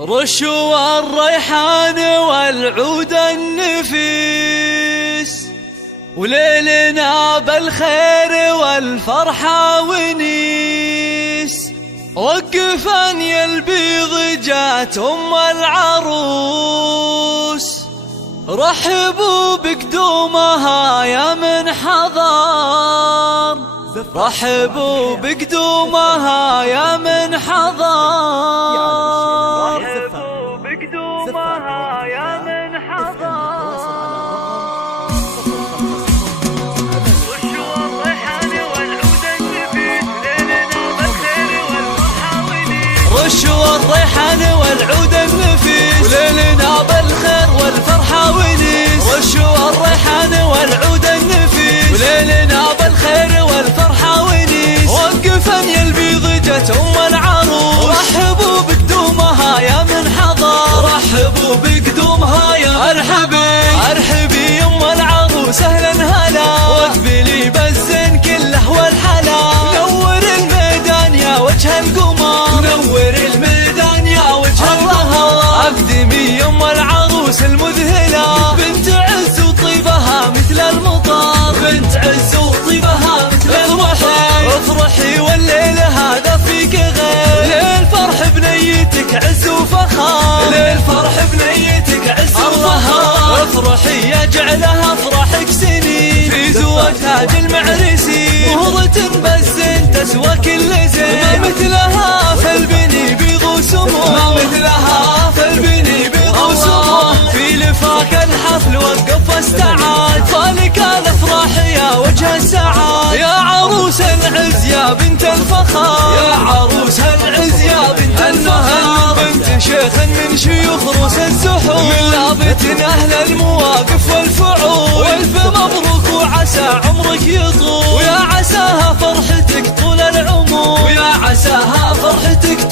رشوا الريحان والعود النفيس، وليلنا بالخير والفرحة ونيس. وقفان يا البيض جات العروس، رحبوا بقدومها يا من حضر، رحبوا بقدومها يا من حضر، رحبوا بقدومها يا من حضر. رشوا الريحان والعود النفيس، ليلنا بالخير والفرحة ونيس. رشوا الريحان والعود النفيس، وليلنا بالخير والفرحة ونيس. رشوا الريحان والعود النفيس، وليلنا بالخير والفرحة ونيس. وقفا يا البيض جت العروس، رحبوا بقدومها يا من حضر، رحبوا بقدومها يا ارحبي ارحبي يم العروس اهلا هلا، واقبلي بالزين كله والحلا. نور الميدان يا وجه القمر، نور الميدان يا وجه القمر. اقدمي يم العروس المذهله، بنت عز وطيبها مثل المطر، بنت عز وطيبها مثل المطر. افرحي والليل هذا فيك غير، ليل فرح بنيتك عز وفخر، ليل فرح بنيتك عز وفخر. افرحي يا جعلها افراحك سنين، في زواج تاج المعرسين. مهرة بالزين تسوى كل زين، ما مثلها في البني بيض وسمو، ما مثلها في البني بيض وسمو. في لفاك الحفل وقف واستعاد، فالك الافراح يا وجه السعاد. يا عروس العز يا بنت الفخر، يا عروس العز يا بنت الفخر. بنت شيخ من شيوخ روس الزحور، من لابت اهل المواقف والفعول. والف مبروك وعسى عمرك يطول، ويا عساها فرحتك طول العمر، ويا عساها فرحتك